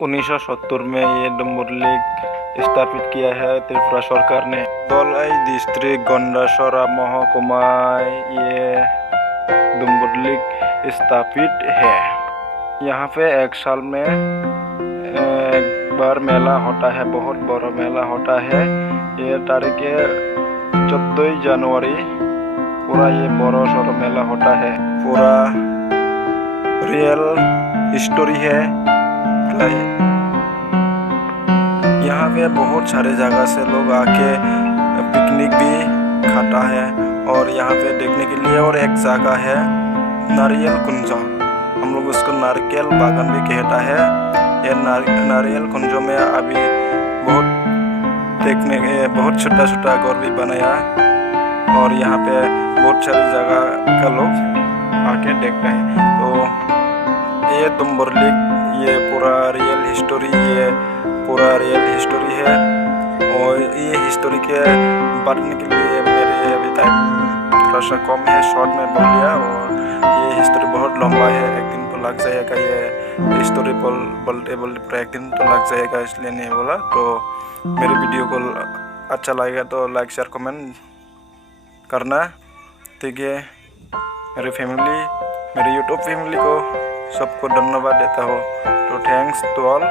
1970 में ये डुम्बुरलिक स्थापित किया है त्रिपुरा सरकार ने। धलाई डिस्ट्रिक्ट गंडासरा महकुमा ये डुम्बुरलिक स्थापित है। यहाँ पे एक साल में एक बार मेला होता है, बहुत बड़ा मेला होता है। ये तारीख 14 जनवरी पूरा ये बड़ा सारा मेला होता है। पूरा रियल हिस्टोरी है। यहाँ पे बहुत सारे जगह से लोग आके पिकनिक भी खाता है। और यहाँ पे देखने के लिए और एक जगह है नारियल कुंज, हम लोग उसको नारियल बागान भी कहता है। ये नारियल कुंज में अभी बहुत छोटा छोटा घर भी बनाया। और यहाँ पे बहुत सारी जगह का लोग आके देखते हैं। तो ये डुम्बुरलिक ये पूरा रियल हिस्टोरी है। और ये हिस्टोरी के पढ़ने के लिए मेरे अभी तक थोड़ा सा कम है, शॉर्ट में बोल दिया। और ये हिस्टोरी बहुत लंबा है, एक दिन तो लग जाएगा। ये हिस्टोरी बोलते पूरा एक दिन तो लग जाएगा, इसलिए नहीं बोला। तो मेरे वीडियो को अच्छा लगेगा तो लाइक शेयर कमेंट करना, ठीक है। मेरे यूट्यूब फैमिली को सबको धन्यवाद देता हूँ। तो थैंक्स टू ऑल।